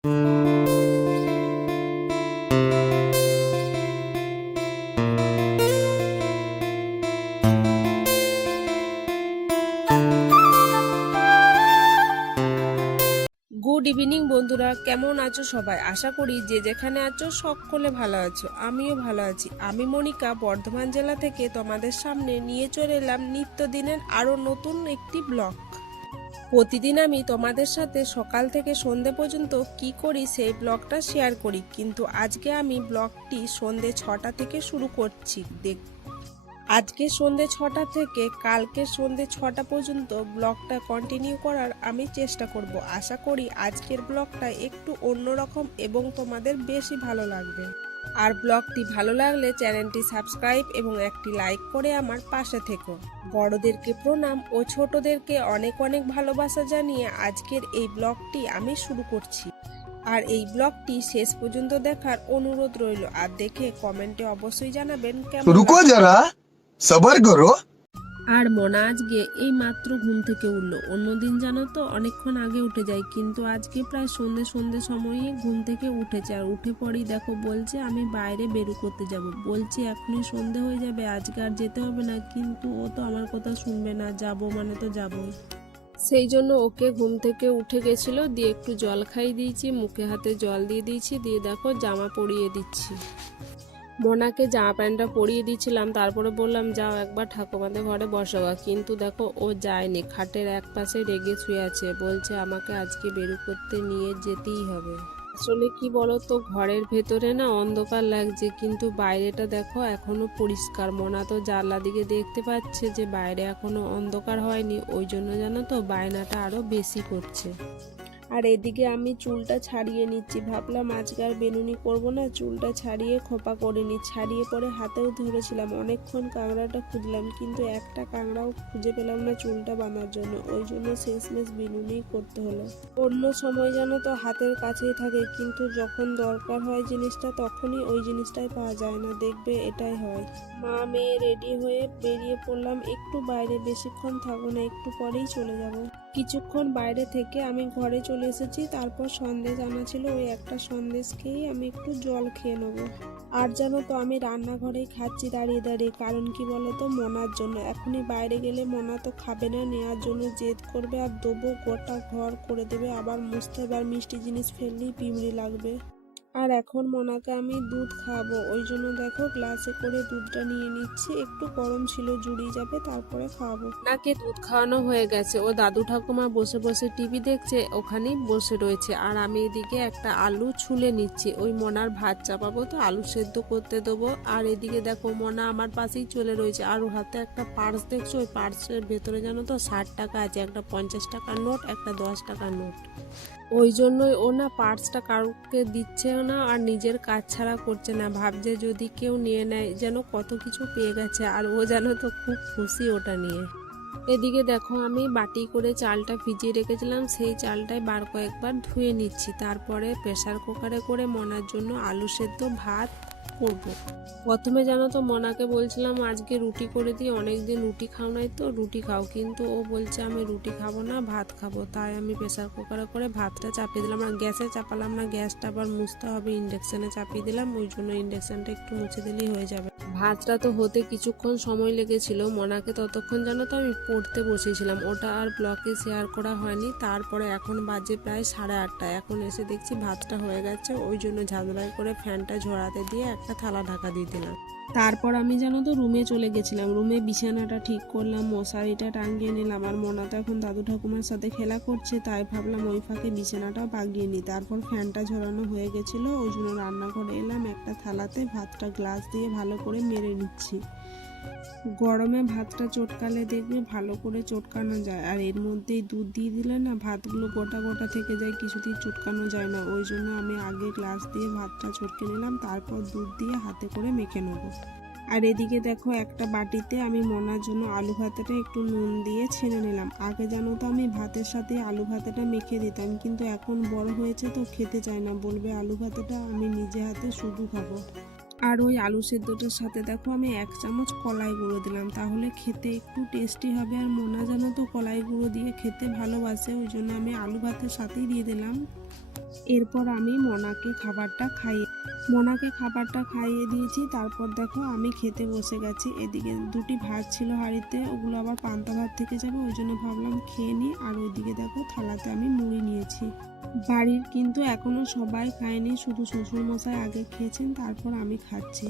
Good evening বন্ধুরা, কেমন আছো সবাই? আশা করি যে যেখানে আছো সকলে ভালো আছো। আমিও ভালো আছি। আমি মনিকা বর্ধমান জেলা থেকে তোমাদের সামনে নিয়ে চলে এলাম নিত্যদিনের আরও নতুন একটি ব্লগ। প্রতিদিন আমি তোমাদের সাথে সকাল থেকে সন্ধে পর্যন্ত কি করি সেই ব্লগটা শেয়ার করি, কিন্তু আজকে আমি ব্লগটি সন্ধে 6টা থেকে শুরু করছি। আজকে সন্ধে 6টা থেকে কালকে সন্ধে 6টা পর্যন্ত ব্লগটা কন্টিনিউ করার আমি চেষ্টা করব। আশা করি আজকের ব্লগটা একটু অন্যরকম এবং তোমাদের বেশি ভালো লাগবে। আর ব্লগটি ভালো লাগলে চ্যানেলটি সাবস্ক্রাইব এবং একটি লাইক করে আমার পাশে থেকো। বড়দেরকে প্রণাম ও ছোটদেরকে অনেক অনেক ভালোবাসা জানিয়ে আজকের এই ব্লগটি আমি শুরু করছি। আর এই ব্লগটি শেষ পর্যন্ত দেখার অনুরোধ রইল। আর দেখে কমেন্টে অবশ্যই জানাবেন কেমন লাগলো। সবার করো। আর মনা আজকে এই মাত্র ঘুম থেকে উঠলো। অন্যদিন জানো তো অনেকক্ষণ আগে উঠে যায়, কিন্তু আজকে প্রায় সন্ধে সময়ে ঘুম থেকে উঠেছে। আর উঠে পরেই দেখো বলছে আমি বাইরে বেরু করতে যাব। বলছি এখনই সন্ধে হয়ে যাবে, আজকে আর যেতে হবে না, কিন্তু ও তো আমার কথা শুনবে না। যাব মানে তো যাবই। সেই জন্য ওকে ঘুম থেকে উঠে গেছিল, দিয়ে একটু জল খাইয়ে দিয়েছি, মুখে হাতে জল দিয়ে দিয়েছি, দিয়ে দেখো জামা পরিয়ে দিচ্ছি। মোনাকে জামা প্যান্টটা পরিয়ে দিয়েছিলাম, তারপরে বললাম যাও একবার ঠাকুমাদের ঘরে বসাবা, কিন্তু দেখো ও যায়নি। খাটের এক পাশে রেগে শুয়ে আছে, বলছে আমাকে আজকে বেরু করতে নিয়ে যেতেই হবে। আসলে কি বলতো, ঘরের ভেতরে না অন্ধকার লাগছে, কিন্তু বাইরেটা দেখো এখনো পরিষ্কার। মোনা তো জানলা দিকে দেখতে পাচ্ছে যে বাইরে এখনো অন্ধকার হয়নি, ওই জন্য জানো তো বায়নাটা আরো বেশি করছে। আর এদিকে আমি চুলটা ছাড়িয়ে নিচ্ছি। ভাবলাম আজকে আর বেনুনি করবো না, চুলটা ছাড়িয়ে খোপা করে নি। ছাড়িয়ে পরে হাতেও ধরেছিলাম, অনেকক্ষণ কাংড়াটা খুঁজলাম, কিন্তু একটা কাংড়াও খুঁজে পেলাম না চুলটা বাঁধার জন্য। ওই জন্য শেষমেশ বেনুনি করতে হলো। অন্য সময় জানো তো হাতের কাছেই থাকে, কিন্তু যখন দরকার হয় জিনিসটা তখনই ওই জিনিসটাই পাওয়া যায় না। দেখবে এটাই হয়। মা মেয়ে রেডি হয়ে বেরিয়ে পড়লাম একটু বাইরে। বেশিক্ষণ থাকবো না, একটু পরেই চলে যাব। কিছুক্ষণ বাইরে থেকে আমি ঘরে চলে এসেছি। তারপর সন্দেশ আনা ছিল, ওই একটা সন্দেশ খেয়েই আমি একটু জল খেয়ে নেবো। আর জানো তো আমি রান্নাঘরেই খাচ্ছি দাঁড়িয়ে দাঁড়িয়ে। কারণ কি বলতো, মনার জন্য। এখনই বাইরে গেলে মনা তো খাবে না, নেওয়ার জন্য জেদ করবে, আর দেবো গোটা ঘর করে দেবে, আবার মুছতে হবে, আর মিষ্টি জিনিস ফেললেই পিমড়ি লাগবে। আর এখন মোনাকে আমি দুধ খাওয়াবো, ওই জন্য দেখো গ্লাসে করে দুধটা নিয়ে নিচ্ছি। একটু গরম ছিল, জুড়িয়ে যাবে, তারপরে খাওয়াবো। নাকে দুধ খাওয়ানো হয়ে গেছে। ও দাদু ঠাকুমা বসে বসে টিভি দেখছে, ওখানেই বসে রয়েছে। আর আমি এদিকে একটা আলু ছুলে নিচ্ছি, ওই মোনার ভাত চাপাবো, তো আলু সেদ্ধ করতে দেবো। আর এদিকে দেখো মোনা আমার পাশেই চলে রয়েছে। আর ওর হাতে একটা পার্স দেখছো, ওই পার্সের ভেতরে জানো তো 60 টাকা আছে, একটা 50 টাকার নোট, একটা 10 টাকার নোট। ওই জন্যই ও না পার্সটা কাউকে দিচ্ছে না, আর নিজের কাজ ছাড়া করছে না। ভাবছে যদি কেউ নিয়ে নেয়, যেন কত কিছু পেয়ে গেছে। আর ও যেন তো খুব খুশি ওটা নিয়ে। এদিকে দেখো আমি বাটি করে চালটা ভিজিয়ে রেখেছিলাম, সেই চালটাই বার কয়েকবার ধুয়ে নিচ্ছি। তারপরে প্রেসার কুকারে করে মনার জন্য আলু সেদ্ধ ভাত করব। প্রথমে জানো তো মনাকে বলছিলাম আজকে রুটি করে দিই, অনেকদিন রুটি খাও নাই তো রুটি খাও, কিন্তু ও বলছে আমি রুটি খাবো না, ভাত খাবো। তাই আমি প্রেসার কুকারে করে ভাতটা চাপিয়ে দিলাম। আর গ্যাসে চাপালাম না, গ্যাসটা আবার মুছতে হবে, ইন্ডাকশানে চাপিয়ে দিলাম। ওই জন্য ইন্ডাকশানটা একটু মুছে দিলেই হয়ে যাবে। ভাতটা তো হতে কিছুক্ষণ সময় লেগেছিল। মনাকে ততক্ষণ জানো তো আমি পড়তে বসেছিলাম, ওটা আর ব্লগে শেয়ার করা হয়নি। তারপরে এখন বাজে প্রায় 8:30। এখন এসে দেখছি ভাতটা হয়ে গেছে, ওই জন্য ঝাঁঝরাই করে ফ্যানটা ঝরাতে দিয়ে একটা থালা ঢাকা দিয়ে দিলাম। তারপর আমি জানো তো রুমে চলে গেছিলাম। রুমে বিছানাটা ঠিক করলাম, মশারিটা টাঙিয়ে নিলাম। আর মনা তো এখন দাদু ঠাকুমার সাথে খেলা করছে, তাই ভাবলাম ওই ফাঁকে বিছানাটাও বাগিয়ে নিই। তারপর ফ্যানটা ঝরানো হয়ে গেছিলো, ওই জন্য রান্নাঘরে এলাম। একটা থালাতে ভাতটা গ্লাস দিয়ে ভালো করে মেরে নিচ্ছি। গরমে ভাতটা চটকালে দেখবে ভালো করে চটকানো যায়, আর এর মধ্যেই দুধ দিয়ে দিলে না ভাতগুলো গোটা গোটা থেকে যায়, কিছুতেই চটকানো যায় না। ওই জন্য আমি আগে গ্লাস দিয়ে ভাতটা চটকে নিলাম, তারপর দুধ দিয়ে হাতে করে মেখে নেব। আর এদিকে দেখো একটা বাটিতে আমি মনার জন্য আলু ভাতেটা একটু নুন দিয়ে ছেড়ে নিলাম। আগে জানো তো আমি ভাতের সাথে আলু ভাতেটা মেখে দিতাম, কিন্তু এখন বড় হয়েছে তো খেতে চায় না, বলবে আলু ভাতেটা আমি নিজে হাতে শুধু খাবো। আর ওই আলু সেদ্ধটার সাথে দেখো আমি 1 চামচ কলাই গুঁড়ো দিলাম, তাহলে খেতে একটু টেস্টি হবে। আর মোনা জানো তো কলাই গুঁড়ো দিয়ে খেতে ভালোবাসে, ওই জন্য আমি আলু ভাতের সাথেই দিয়ে দিলাম। এরপর আমি মনাকে খাবারটা খাইয়ে দিয়েছি। তারপর দেখো আমি খেতে বসে গেছি। এদিকে 2টি ভাত ছিল হাঁড়িতে, ওগুলো আবার পান্তা ভাত থেকে যাবে, ওই জন্য ভাবলাম খেয়ে নিই। আর ওইদিকে দেখো থালাতে আমি মুড়ি নিয়েছি। বাড়ির কিন্তু এখনো সবাই খায়নি, শুধু শ্বশুরমশাই আগে খেয়েছেন, তারপর আমি খাচ্ছি।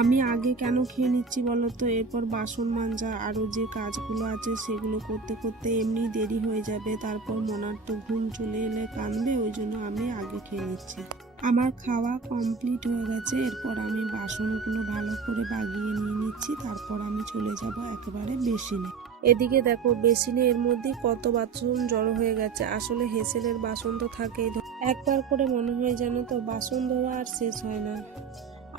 আমি আগে কেন খেয়ে নিচ্ছি বলো তো, এরপর বাসন মাজা আরও যে কাজগুলো আছে সেগুলো করতে করতে এমনি দেরি হয়ে যাবে। তারপর মনার তো ঘুম চলে এলে কাঁদবে, ওই জন্য আমি আগে খেয়ে নিচ্ছি। আমার খাওয়া কমপ্লিট হয়ে গেছে। এরপর আমি বাসনগুলো ভালো করে বাগিয়ে নিয়ে নিচ্ছি। তারপর আমি চলে যাব একেবারে বেসিনে। এদিকে দেখো বেসিনে এর মধ্যে কত বাসন জড়ো হয়ে গেছে। আসলে হেসেলের বাসন তো থাকেই, একবার করে মনে হয় যেন তো বাসন ধোয়া আর শেষ হয় না।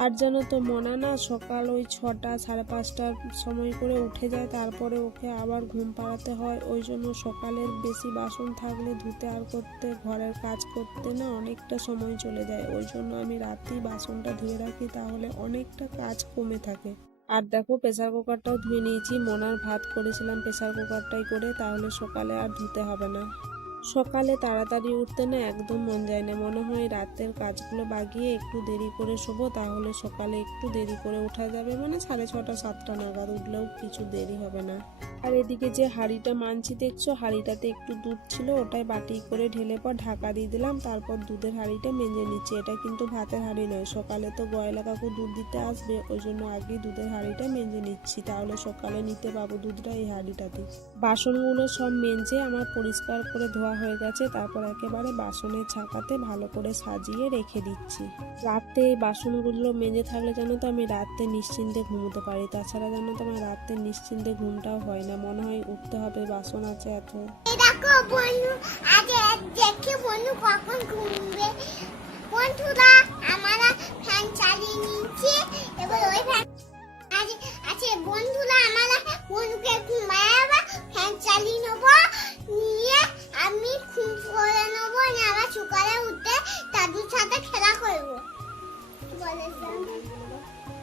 আর যেন তো মনে না সকাল ওই 6টা 5:30টার সময় করে উঠে যায়, তারপরে ওকে আবার ঘুম পাড়াতে হয়। ওই জন্য সকালের বেশি বাসন থাকলে ধুতে আর করতে, ঘরের কাজ করতে না অনেকটা সময় চলে যায়। ওই জন্য আমি রাতেই বাসনটা ধুয়ে রাখি, তাহলে অনেকটা কাজ কমে থাকে। আর দেখো প্রেসার কুকারটাও ধুয়ে নিয়েছি। মনার ভাত করেছিলাম প্রেসার কুকারটাই করে, তাহলে সকালে আর ধুতে হবে না। সকালে তাড়াতাড়ি উঠতে না একদম মন যায় না, মনে হয় রাতের কাজগুলো বাগিয়ে একটু দেরি করে শোবো, তাহলে সকালে একটু দেরি করে ওঠা যাবে, মানে 6:30 7টা নাগাদ উঠলেও কিছু দেরি হবে না। আর এদিকে যে হাঁড়িটা মানছি দেখছো, হাঁড়িটাতে একটু দুধ ছিল, ওটাই বাটি করে ঢেলে পর ঢাকা দিয়ে দিলাম। তারপর দুধের হাঁড়িটা মেজে নিচ্ছি। এটা কিন্তু ভাতের হাঁড়ি নয়, সকালে তো গয়লা কাকু দুধ দিতে আসবে, ওই জন্য আগেই দুধের হাঁড়িটা মেজে নিচ্ছি, তাহলে সকালে নিতে পাবো দুধটা এই হাঁড়িটাতে। বাসনগুলো সব মেজে আমার পরিষ্কার করে ধোয়া হয়ে গেছে। তারপর একেবারে বাসনের ছাকাতে ভালো করে সাজিয়ে রেখে দিচ্ছি। রাতে এই বাসনগুলো মেজে থাকলে জানো তো আমি রাতে নিশ্চিন্তে ঘুমোতে পারি, তাছাড়া জানো তো আমার রাতে নিশ্চিন্তে ঘুমটাও হয় না, মনে হয় উঠতে হবে, বাসন আছে এত। দেখো বন্ধু, আজ দেখে বন্ধু কখন ঘুমবে। বন্ধুরা আমরা ফ্যান চালিয়ে নিয়েছি, এবার ওই ফ্যান আছে। বন্ধুরা আমরা বন্ধুকে ঘুমাবো, ফ্যান চালিয়ে নেবো, নিয়ে আমি ঘুম করে নেবো, নিয়ে আবার সকালে উঠে দাদুর সাথে খেলা করবো।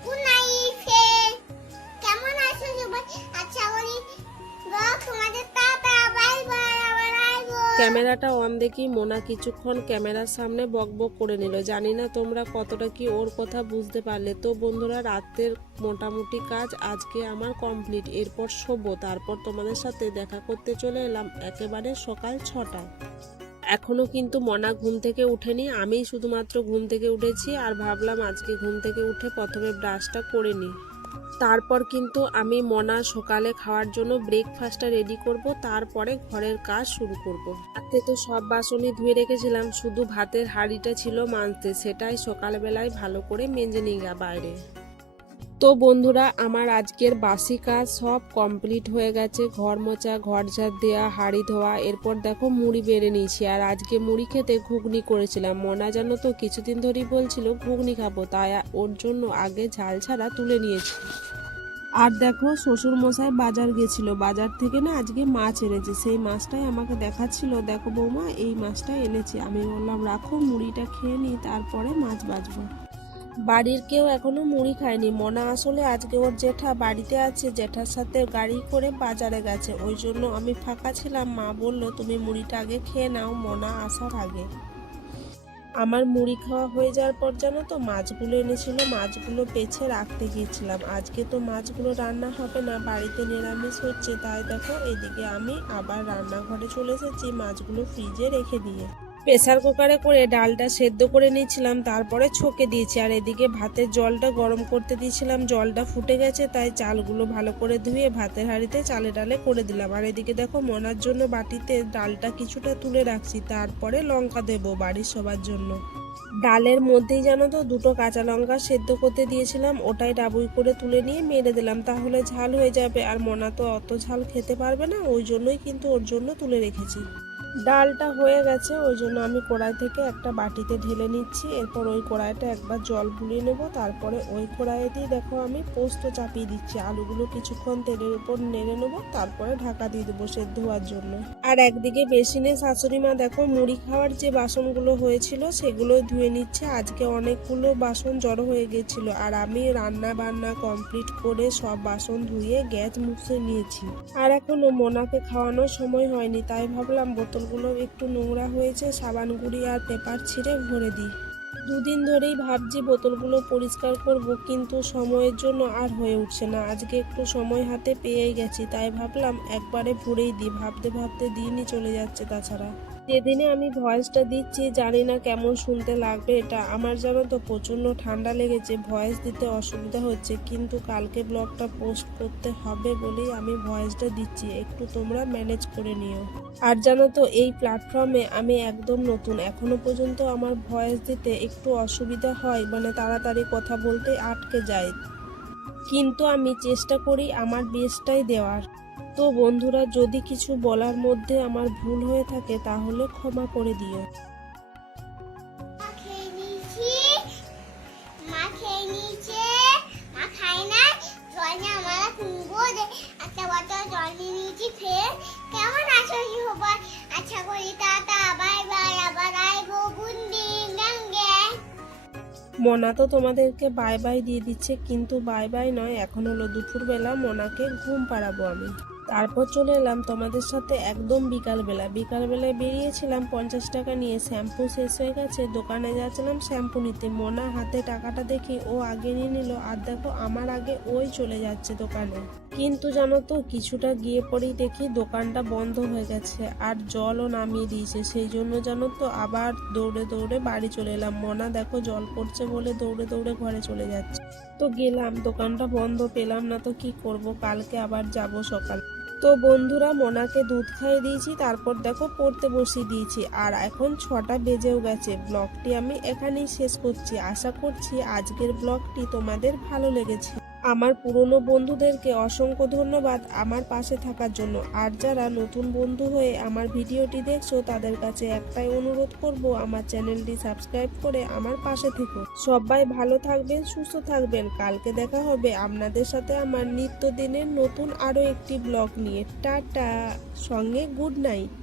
গুড নাইট ফ্রেন্ড, কেমন আছো সবাই? আচ্ছা বলি তোমাদের টাটা, বাই বাই, আবার আসবো। ক্যামেরাটা অন দেখি মোনা কিছুক্ষণ ক্যামেরার সামনে বকবক করে নিল। জানি না তোমরা কতটা কি ওর কথা বুঝতে পারলে। তো বন্ধুরা রাতের মোটামুটি কাজ আজকে আমার কমপ্লিট। এরপর শোবো, তারপর তোমাদের সাথে দেখা করতে চলে এলাম একেবারে সকাল 6টায়। এখনো কিন্তু মনা ঘুম থেকে উঠেনি, আমি শুধুমাত্র ঘুম থেকে উঠেছি। আর ভাবলাম আজকে ঘুম থেকে উঠে প্রথমে ব্রাশটা করে নিই, তারপর কিন্তু আমি মনা সকালে খাওয়ার জন্য ব্রেকফাস্টটা রেডি করব, তারপরে ঘরের কাজ শুরু করব। রাতে তো সব বাসনই ধুয়ে রেখেছিলাম, শুধু ভাতের হাঁড়িটা ছিল মাজতে, সেটাই সকালবেলায় ভালো করে মেজে নিয়ে গা বাইরে। তো বন্ধুরা আমার আজকের বাসি কাজ সব কমপ্লিট হয়ে গেছে, ঘর মোছা, ঘর ঝাড় দেওয়া, হাঁড়ি ধোয়া। এরপর দেখো মুড়ি বেড়ে নিয়েছি। আর আজকে মুড়ি খেতে ঘুগনি করেছিলাম। মনা জানো তো কিছুদিন ধরেই বলছিল ঘুগনি খাবো, তাই ওর জন্য আগে ঝাল ছাড়া তুলে নিয়েছি। আর দেখো শ্বশুর মশাই বাজার গেছিল, বাজার থেকে না আজকে মাছ এনেছে, সেই মাছটাই আমাকে দেখাচ্ছিল, দেখো বৌমা এই মাছটা এনেছি। আমি বললাম রাখো মুড়িটা খেয়ে নিই, তারপরে মাছ বাছবো। বাড়ির কেউ এখনো মুড়ি খায়নি। মনা আসলে আজকে ওর জেঠা বাড়িতে আছে, জেঠার সাথে গাড়ি করে বাজারে গেছে, ওই জন্য আমি ফাঁকা ছিলাম। মা বলল তুমি মুড়িটা আগে খেয়ে নাও মনা আসার আগে। আমার মুড়ি খাওয়া হয়ে যাওয়ার পর জানো তো মাছগুলো এনেছিল, মাছগুলো বেছে রাখতে গিয়েছিলাম। আজকে তো মাছগুলো রান্না হবে না, বাড়িতে নিরামিষ হচ্ছে, তাই দেখো এদিকে আমি আবার রান্নাঘরে চলে এসেছি মাছগুলো ফ্রিজে রেখে দিয়ে। প্রেসার কুকারে করে ডালটা সেদ্ধ করে নিয়েছিলাম, তারপরে ছকে দিয়েছি। আর এদিকে ভাতের জলটা গরম করতে দিয়েছিলাম, জলটা ফুটে গেছে, তাই চালগুলো ভালো করে ধুয়ে ভাতের হাঁড়িতে চালে ডালে করে দিলাম। আর এদিকে দেখো মনার জন্য বাটিতে ডালটা কিছুটা তুলে রাখছি, তারপরে লঙ্কা দেবো বাড়ির সবার জন্য। ডালের মধ্যেই জানো তো 2টো কাঁচা লঙ্কা সেদ্ধ করতে দিয়েছিলাম, ওটাই ডাবুই করে তুলে নিয়ে মেরে দিলাম, তাহলে ঝাল হয়ে যাবে। আর মনা তো অত ঝাল খেতে পারবে না, ওই জন্যই কিন্তু ওর জন্য তুলে রেখেছি। ডালটা হয়ে গেছে, ওই জন্য আমি কড়াই থেকে একটা বাটিতে ঢেলে নিচ্ছি। এরপর ওই কড়াইটা একবার জল বুলিয়ে নেব, তারপরে ওই কড়াইয়ে দিয়ে দেখো আমি পোস্ত চাপিয়ে দিচ্ছি। আলুগুলো কিছুক্ষণ তেলের উপর নেড়ে নেবো, তারপরে ঢাকা দিয়ে দেবো সেদ্ধ হওয়ার জন্য। আর একদিকে বেসিনে শাশুড়ি মা দেখো মুড়ি খাওয়ার যে বাসনগুলো হয়েছিল সেগুলো ধুয়ে নিচ্ছে। আজকে অনেকগুলো বাসন জড়ো হয়ে গেছিল আর আমি রান্না বান্না কমপ্লিট করে সব বাসন ধুয়ে গ্যাস মুছে নিয়েছি। আর এখনো মোনাকে খাওয়ানোর সময় হয়নি, তাই ভাবলাম বোতলগুলো একটু নোংরা হয়েছে, সাবান গুঁড়ি আর পেপার ছিঁড়ে ভরে দিই। দুদিন ধরেই ভাবছি বোতলগুলো পরিষ্কার করব, কিন্তু সময়ের জন্য আর হয়ে উঠছে না। আজকে একটু সময় হাতে পেয়েই গেছি, তাই ভাবলাম একবারে ভরেই দিই। ভাবতে ভাবতে দিনই চলে যাচ্ছে। তাছাড়া যেদিনে আমি ভয়েসটা দিচ্ছি জানি না কেমন শুনতে লাগবে এটা। আমার জানো তো প্রচণ্ড ঠান্ডা লেগেছে, ভয়েস দিতে অসুবিধা হচ্ছে, কিন্তু কালকে ব্লগটা পোস্ট করতে হবে বলেই আমি ভয়েসটা দিচ্ছি, একটু তোমরা ম্যানেজ করে নিও। আর জানো তো এই প্ল্যাটফর্মে আমি একদম নতুন, এখনো পর্যন্ত আমার ভয়েস দিতে একটু অসুবিধা হয়, মানে তাড়াতাড়ি কথা বলতে আটকে যায়, কিন্তু আমি চেষ্টা করি আমার বেস্টটাই দেওয়ার। তো বন্ধুরা, যদি কিছু বলার মধ্যে আমার ভুল হয়ে থাকে তাহলে ক্ষমা করে দিও। মা খেয়ে নিয়েছি, মা খেয়ে নিয়েছে, মা খায় না, জল নিয়ে আমরা কিনবো যে একটা বোতল জল নিয়ে নিয়েছি। ফের কেমন আছো সবাই? আচ্ছা করি, টাটা, বাই বাই, আবার আইবো গুন্ডিং গাঙ্গে। মোনা তো তোমাদেরকে বাই বাই দিয়ে দিচ্ছে, কিন্তু বাই বাই নয়, এখন হলো দুপুরবেলা, মোনাকে ঘুম পাড়াবো আমি। তারপর চলে এলাম তোমাদের সাথে একদম বিকালবেলায় বেরিয়েছিলাম 50 টাকা নিয়ে। শ্যাম্পু শেষ হয়ে গেছে, দোকানে যাচ্ছিলাম শ্যাম্পু নিতে। মোনা হাতে টাকাটা দেখি ও আগে নিয়ে নিল, আর দেখো আমার আগে ওই চলে যাচ্ছে দোকানে। কিন্তু জানো তো কিছুটা গিয়ে পরেই দেখি দোকানটা বন্ধ হয়ে গেছে আর জলও নামিয়ে দিয়েছে। সেই জন্য জানো তো আবার দৌড়ে দৌড়ে বাড়ি চলে এলাম। মোনা দেখো জল পড়ছে বলে দৌড়ে দৌড়ে ঘরে চলে যাচ্ছে। তো গেলাম, দোকানটা বন্ধ, পেলাম না তো কি করব, কালকে আবার যাব সকাল। তো বন্ধুরা, মোনাকে দুধ খাইয়ে দিয়েছি, তারপর দেখো পড়তে বসিয়ে দিয়েছি। আর এখন 6টা বেজেও গেছে। ব্লগটি আমি এখানেই শেষ করছি। আশা করছি আজকের ব্লগটি তোমাদের ভালো লেগেছে। আমার পুরনো বন্ধুদেরকে অসংখ্য ধন্যবাদ আমার পাশে থাকার জন্য। আর যারা নতুন বন্ধু হয়ে আমার ভিডিওটি দেখছো তাদের কাছে একটাই অনুরোধ করব, আমার চ্যানেলটি সাবস্ক্রাইব করে আমার পাশে থেকো। সবাই ভালো থাকবেন, সুস্থ থাকবেন। কালকে দেখা হবে আপনাদের সাথে আমার নিত্যদিনের নতুন আরো একটি ব্লগ নিয়ে। টাটা, সঙ্গে গুড নাইট।